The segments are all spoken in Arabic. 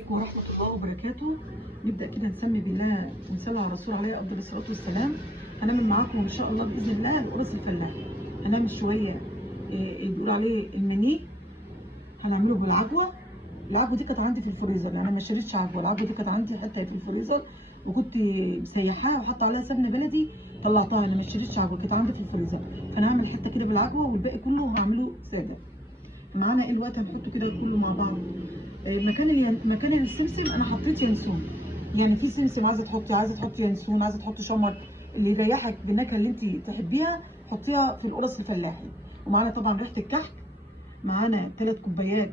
عليكم ورحمة الله وبركاته. نبدأ كده نسمي بالله ونصلي على الرسول عليه أفضل الصلاة والسلام. هنعمل معاكم إن شاء الله بإذن الله القرص الفلاح. هنعمل شوية بيقول عليه المنيه، هنعمله بالعجوة. العجوة دي كانت عندي في الفريزر، يعني أنا ما اشتريتش عجوة، العجوة دي كانت عندي حتة في الفريزر وكنت مسيحاها وحاطة عليها سمنة بلدي، طلعتها. أنا ما اشتريتش عجوة، كانت عندي في الفريزر، فأنا هعمل حتة كده بالعجوة والباقي كله هعمله سادة. معانا ايه الوقت؟ هنحطه كده كله مع بعض. مكان السمسم انا حطيت ينسون، يعني في سمسم عايزه تحطي ينسون، عايزه تحطي شمر، اللي يريحك بالنكهه اللي انت تحبيها حطيها في القرص الفلاحي. ومعانا طبعا ريحه الكحك. معانا 3 كوبايات،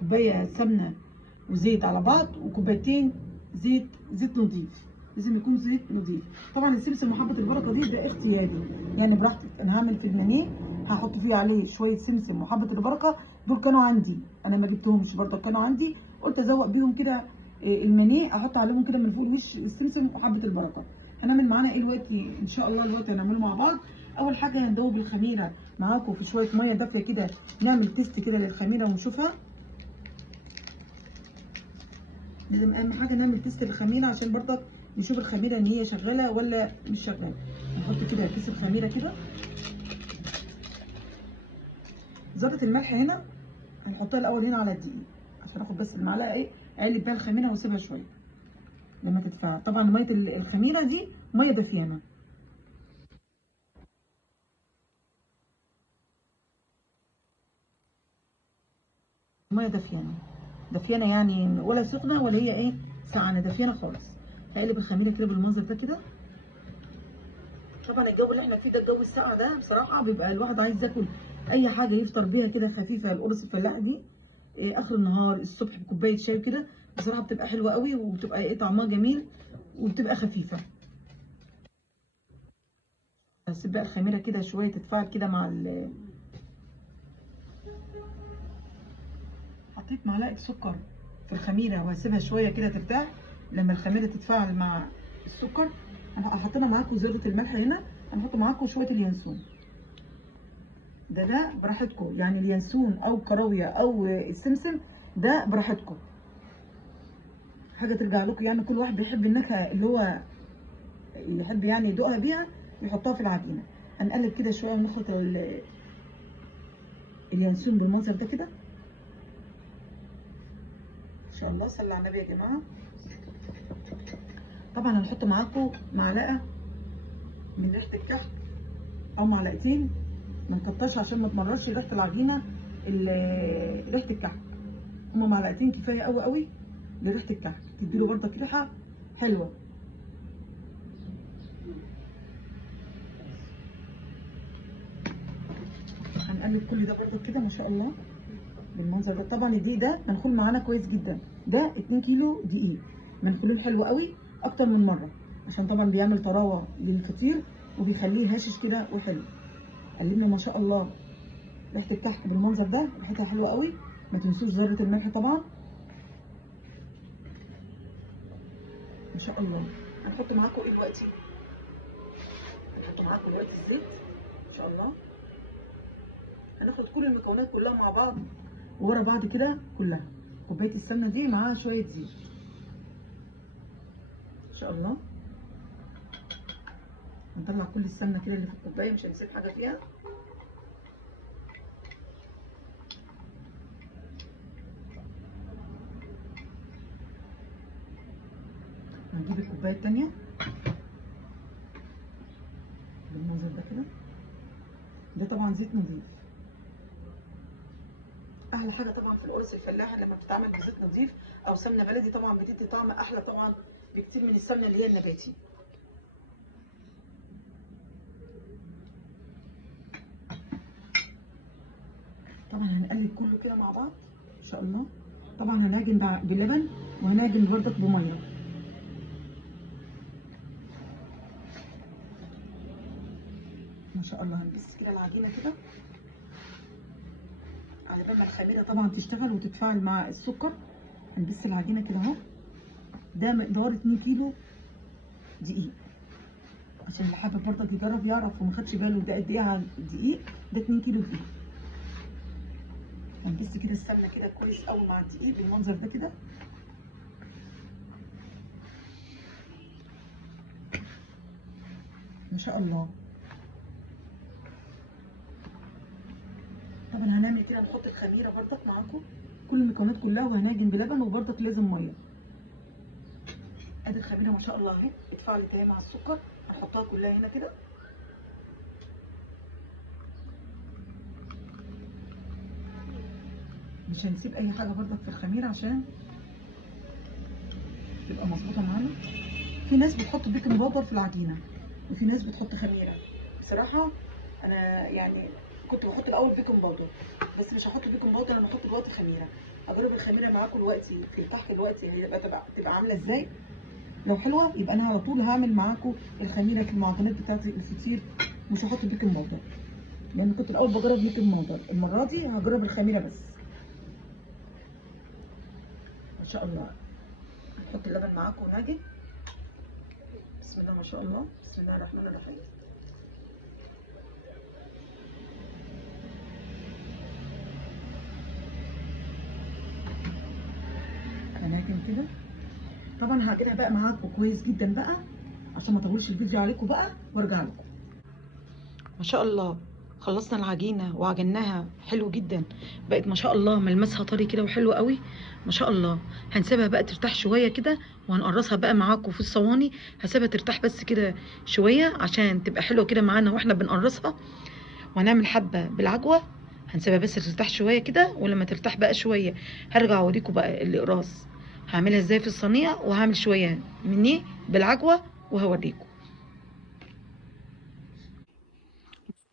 كوبايه سمنه وزيت على بعض، وكوبايتين زيت نظيف، لازم يكون زيت نظيف. طبعا السمسم وحبه البركه دي ده اختياري، يعني براحتك. انا هعمل في المنيه هحط فيه عليه شويه سمسم وحبه البركه، دول كانوا عندي، انا ما جبتهمش برضه، كانوا عندي قلت ازوق بيهم كده. المنيه احط عليهم كده من فوق الوش السمسم وحبه البركه. هنعمل معانا ايه دلوقتي ان شاء الله؟ دلوقتي هنعمله مع بعض. اول حاجه هندوب الخميره معاكم في شويه ميه دافيه كده، نعمل تيست كده للخميره ونشوفها. لازم اهم حاجه نعمل تيست الخميره عشان برضك نشوف الخميره ان هي شغاله ولا مش شغاله. نحط كده كيس الخميره كده. ذره الملح هنا هنحطها الاول هنا على الدقيق عشان اخد بس المعلقه ايه، اقلب بيها الخميره واسيبها شويه لما تتفاعل. طبعا ميه الخميره دي ميه دافيانه، ميه دافيانه يعني ولا سخنه ولا هي ايه ساقعه، دافيانه خالص. هقلب الخميره كده بالمنظر ده كده. طبعا الجو اللي احنا فيه ده، الجو الساقع ده بصراحه بيبقى الواحد عايز ياكل اي حاجه يفطر بيها كده خفيفه. القرص الفلاحه دي إيه اخر النهار الصبح بكوبايه شاي كده، بصراحه بتبقى حلوه قوي وبتبقى ايه طعمها جميل وبتبقى خفيفه. هسيب بقى الخميره كده شويه تتفاعل كده مع حطيت معلقه سكر في الخميره وهسيبها شويه كده ترتاح. لما الخميره تتفاعل مع السكر حطينا معاكم ذره الملح هنا، هنحط معاكم شويه اليانسون. ده براحتكم، يعني اليانسون او الكراويه او السمسم ده براحتكم، حاجه ترجع لكم. يعني كل واحد بيحب النكهه اللي هو يحب يعني يدوقها بيها يحطها في العجينه. هنقلب كده شويه ونخلط اليانسون بالمنظر ده كده ان شاء الله. صلوا على النبي يا جماعه. طبعا هنحط معاكم معلقه من ريحه الكحك او معلقتين، ما نكترش عشان ما تمررش ريحه العجينه ريحه الكحك. هما معلقتين كفايه قوي قوي لريحه الكحك، تديله برضك ريحه حلوه. هنقلب كل ده برضك كده ما شاء الله بالمنظر ده. طبعا الدقيق ده منخول معانا كويس جدا، ده 2 كيلو دقيق منخولين حلو قوي اكتر من مره، عشان طبعا بيعمل طراوه للفطير وبيخليه هاشش كده وحلو. قلبنا ما شاء الله ريحه الكحك بالمنظر ده، ريحتها حلوه قوي. ما تنسوش ذره الملح طبعا ما شاء الله. هنحط معاكم ايه دلوقتي؟ هنحط معاكم دلوقتي الزيت ان شاء الله. هناخد كل المكونات كلها مع بعض ورا بعض كده كلها. كوبايه السمنه دي معاها شويه زيت ان شاء الله. هنطلع كل السمنه كده اللي في الكوبايه، مش هنسيب حاجه فيها. هنجيب الكوبايه الثانيه بالمنظر ده كده. ده طبعا زيت نظيف. احلى حاجه طبعا في القرص الفلاحي لما بتتعمل بزيت نظيف او سمنه بلدي، طبعا بتدي طعم احلى طبعا بكتير من السمنه اللي هي النباتي. طبعا هنقلب كله كده مع بعض ان شاء الله. طبعا هنعجن بلبن وهنعجن بردك بميه ما شاء الله. هنبس كده العجينه كده على بال ما الخميره طبعا تشتغل وتتفاعل مع السكر. هنبس العجينه كده اهو. ده مقدار 2 كيلو دقيق، عشان اللي حابب برضك يجرب يعرف وما خدش باله ده قد ايه على الدقيق. ده 2 كيلو دقيق. هنبص كده السمنه كده كويس قوي مع الدقيق بالمنظر ده كده. ما شاء الله. طبعا هنعمل كده، نحط الخميره برضك معاكم كل المكونات كلها، وهنعجن بلبن، وبرضك لازم ميه. ادي الخميره ما شاء الله اهي اتفاعلت اهي مع السكر. هنحطها كلها هنا كده. مش هنسيب اي حاجه برضك في الخميره عشان تبقى مظبوطه معانا. في ناس بتحط بيكنج باودر في العجينه، وفي ناس بتحط خميره. بصراحه انا يعني كنت بحط الاول بيكنج باودر، بس مش هحط بيكنج باودر، انا هحط دلوقتي خميره. هجرب الخميره معاكم دلوقتي تحت دلوقتي هيبقى تبقى عامله ازاي. لو حلوه يبقى انا على طول هعمل معاكم الخميره في المعجنات بتاعتي الفطير، مش هحط بيكنج باودر، لان يعني كنت الاول بجرب بيكنج باودر. المره دي هجرب الخميره بس. ما شاء الله. هنحط اللبن معاكم ونعجن. بسم الله ما شاء الله. بسم الله الرحمن الرحيم. هنعجن كده. طبعا هعجنها بقى معاكم كويس جدا بقى عشان ما اطولش الفيديو عليكم بقى وارجع لكم. ما شاء الله خلصنا العجينه وعجناها حلو جدا، بقت ما شاء الله ملمسها طري كده وحلو قوي ما شاء الله. هنسيبها بقى ترتاح شويه كده، وهنقرصها بقى معاكم في الصواني. هسيبها ترتاح بس كده شويه عشان تبقى حلوه كده معانا واحنا بنقرصها. وهنعمل حبه بالعجوه، هنسيبها بس ترتاح شويه كده، ولما ترتاح بقى شويه هرجع اوريكم بقى الاقراص هعملها ازاي في الصينيه، وهعمل شويه منيه بالعجوه وهوريكم.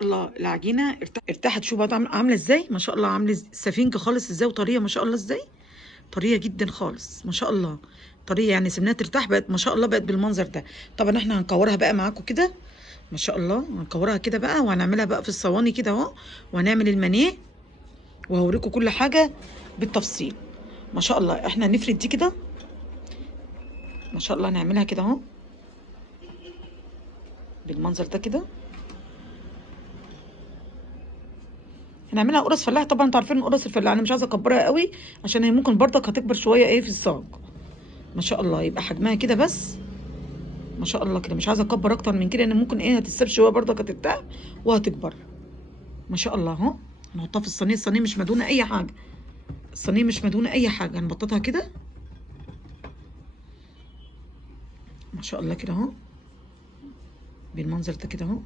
الله العجينه ارتاحت. شو بقى عامله ازاي ما شاء الله، عامله سفنج خالص ازاي، وطريه ما شاء الله ازاي، طريه جدا خالص ما شاء الله. طريه يعني سيبناها ترتاح بقت ما شاء الله، بقت بالمنظر ده. طبعا احنا هنكورها بقى معاكم كده ما شاء الله. هنكورها كده بقى، وهنعملها بقى في الصواني كده اهو، وهنعمل المانيه، وهوريكم كل حاجه بالتفصيل ما شاء الله. احنا هنفرد دي كده ما شاء الله، نعملها كده اهو بالمنظر ده كده. هنعملها قرص فلاح. طبعا انتوا عارفين قرص الفلاح انا مش عايزه اكبرها قوي عشان هي ممكن برضك هتكبر شويه ايه في الصاج ما شاء الله. يبقى حجمها كده بس ما شاء الله كده، مش عايزه اكبر اكتر من كده، لان ممكن ايه هتتساب شويه برضك هتتقل وهتكبر ما شاء الله اهو. هنحطها في الصينيه. الصينيه مش مدهونه اي حاجه، الصينيه مش مدهونه اي حاجه. هنبططها كده ما شاء الله كده اهو بالمنظر ده كده اهو.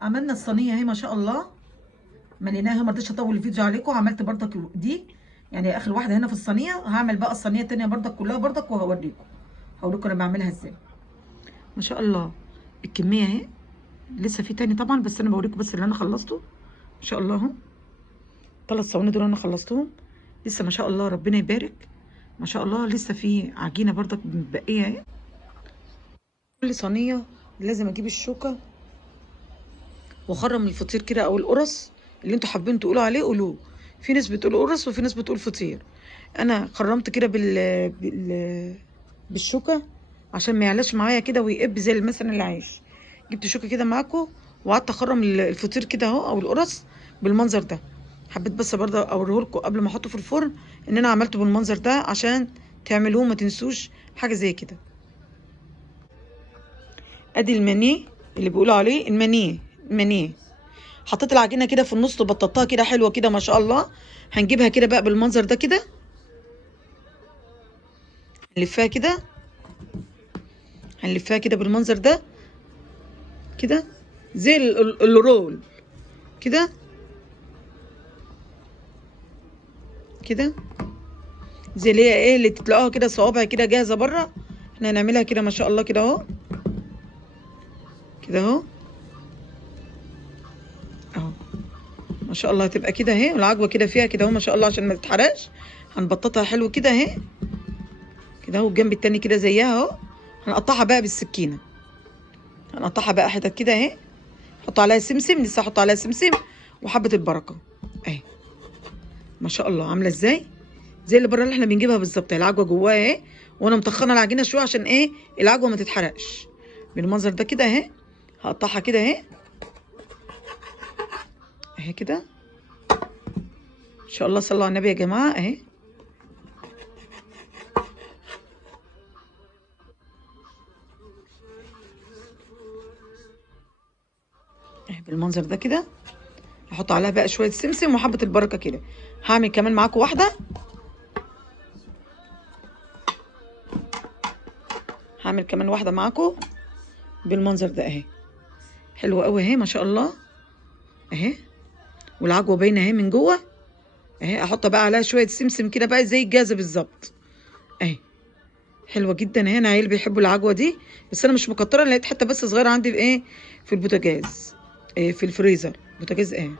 عملنا الصينيه اهي ما شاء الله، مليناها. ما رضيتش اطول الفيديو عليكم، عملت برضك دي يعني اخر واحده هنا في الصينيه. هعمل بقى الصينيه التانيه برضك كلها برضك، هوريكم انا بعملها ازاي ما شاء الله. الكميه اهي، لسه في تاني طبعا، بس انا بوريكم بس اللي انا خلصته ما شاء الله اهو. 3 صواني دول انا خلصتهم، لسه ما شاء الله ربنا يبارك ما شاء الله. لسه في عجينه برضك متبقيه اهي. كل صينيه لازم اجيب الشوكه واخرم الفطير كده، او القرص اللي انتوا حابين تقولوا عليه قولوه. في ناس بتقول قرص وفي ناس بتقول فطير. انا خرمت كده بالشوكه عشان ما يعلاش معايا كده ويقب زي مثلا العيش. جبت شوكه كده معاكم وقعدت اخرم الفطير كده اهو، او القرص بالمنظر ده. حبيت بس برضه اوريه لكم قبل ما احطه في الفرن ان انا عملته بالمنظر ده عشان تعملوه ما تنسوش حاجه زي كده. ادي المانيه اللي بيقولوا عليه المانيه. حطيت العجينه كده في النص وبططتها كده حلوه كده ما شاء الله. هنجيبها كده بقى بالمنظر ده كده، هنلفها كده بالمنظر ده كده زي الرول كده كده، زي اللي هي ايه اللي تلاقوها كده صوابع كده جاهزه بره. احنا هنعملها كده ما شاء الله كده اهو كده اهو ما شاء الله. هتبقى كده اهي، والعجوه كده فيها كده اهو ما شاء الله عشان ما تتحرقش. هنبططها حلو كده اهي كده اهو، الجنب التاني كده زيها اهو. هنقطعها بقى بالسكينه، هنقطعها بقى حتت كده اهي. حط عليها سمسم، لسه هحط عليها سمسم وحبه البركه اهي ما شاء الله. عامله ازاي زي اللي بره اللي احنا بنجيبها بالظبط. العجوه جواها اهي، وانا مطخنه العجينه شويه عشان ايه العجوه ما تتحرقش بالمنظر ده كده اهي. هقطعها كده اهي، اهي كده ان شاء الله. صلوا على النبي يا جماعه. اهي اهي بالمنظر ده كده. هحط عليها بقى شويه سمسم وحبه البركه كده. هعمل كمان معاكم واحده، هعمل كمان واحده معاكم بالمنظر ده اهي. حلوه قوي اهي ما شاء الله اهي، والعجوه باينه اهي من جوه اهي. احط بقى عليها شويه سمسم كده بقى زي الجازه بالظبط اهي. حلوه جدا اهي. انا عيالي بيحبوا العجوه دي، بس انا مش مكتره، لقيت حته بس صغيره عندي بايه في البوتاجاز، إيه في الفريزر بوتاجاز اهي.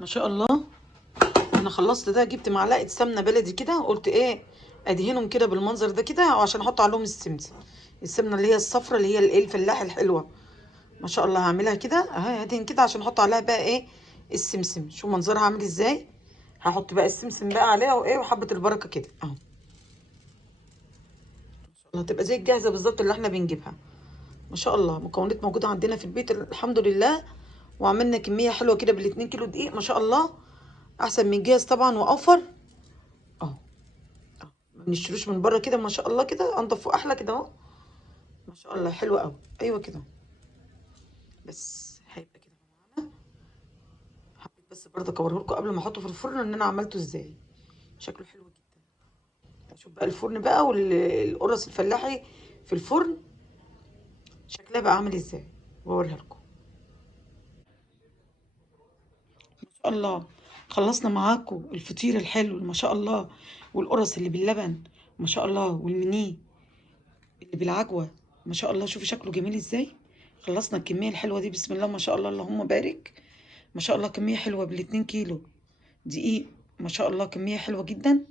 ما شاء الله. انا خلصت ده، جبت معلقه سمنه بلدي كده، قلت ايه ادهنهم كده بالمنظر ده كده عشان احط عليهم السمسم. السمنه اللي هي الصفرا اللي هي الايه الفلاح الحلوه ما شاء الله. هعملها كده اهي، هدهن كده عشان احط عليها بقى ايه السمسم. شوف منظرها عامل ازاي. هحط بقى السمسم بقى عليها وايه وحبه البركه كده اهو. الله تبقى زي الجاهزه بالظبط اللي احنا بنجيبها. ما شاء الله مكونات موجوده عندنا في البيت الحمد لله. وعملنا كميه حلوه كده بالاتنين كيلو دقيق ما شاء الله. احسن من جاهز طبعا واوفر اهو. ما بنشتروش من بره كده ما شاء الله، كده انضف واحلى كده اهو. ما شاء الله حلوه قوي. ايوه كده بس هيبقى كده معانا. حبيت بس برضه اوريه لكم قبل ما احطه في الفرن ان انا عملته ازاي. شكله حلو جدا. شوف بقى الفرن بقى والقرص الفلاحي في الفرن شكلها بقى عامل ازاي واوريها لكم. ما شاء الله خلصنا معاكم الفطير الحلو ما شاء الله، والقرص اللي باللبن ما شاء الله، والمنيه اللي بالعجوه ما شاء الله. شوفي شكله جميل ازاي. خلصنا الكميه الحلوه دي بسم الله ما شاء الله اللهم بارك. ما شاء الله كميه حلوه بالاتنين كيلو دقيق ما شاء الله. كميه حلوه جدا،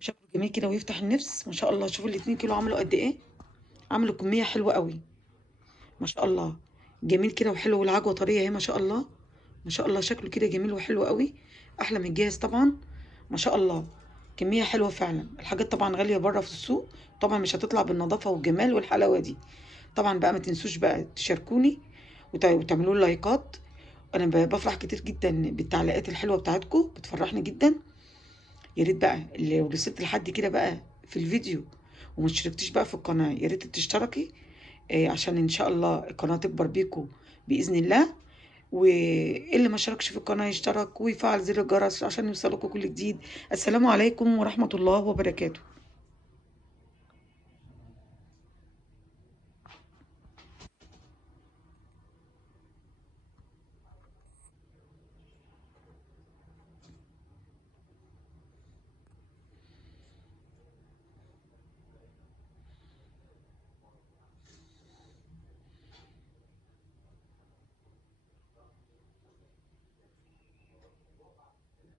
شكله جميل كده ويفتح النفس ما شاء الله. شوفوا الاتنين كيلو عملوا قد ايه. عملوا كميه حلوه قوي ما شاء الله. جميل كده وحلو، والعجوه طريه اهي ما شاء الله. ما شاء الله شكله كده جميل وحلو قوي، احلى من الجاهز طبعا ما شاء الله. كميه حلوه فعلا. الحاجات طبعا غاليه بره في السوق، طبعا مش هتطلع بالنظافه والجمال والحلاوه دي. طبعا بقى ما تنسوش بقى تشاركوني وتعملوا لي لايكات. انا بفرح كتير جدا بالتعليقات الحلوه بتاعتكم، بتفرحني جدا. يا ريت بقى لو وصلت لحد كده بقى في الفيديو وما اشتركتيش بقى في القناه، يا ريت تشتركي عشان ان شاء الله القناه تكبر بيكم باذن الله. واللي ما اشتركش في القناه يشترك ويفعل زر الجرس عشان يوصلكوا كل جديد. السلام عليكم ورحمه الله وبركاته.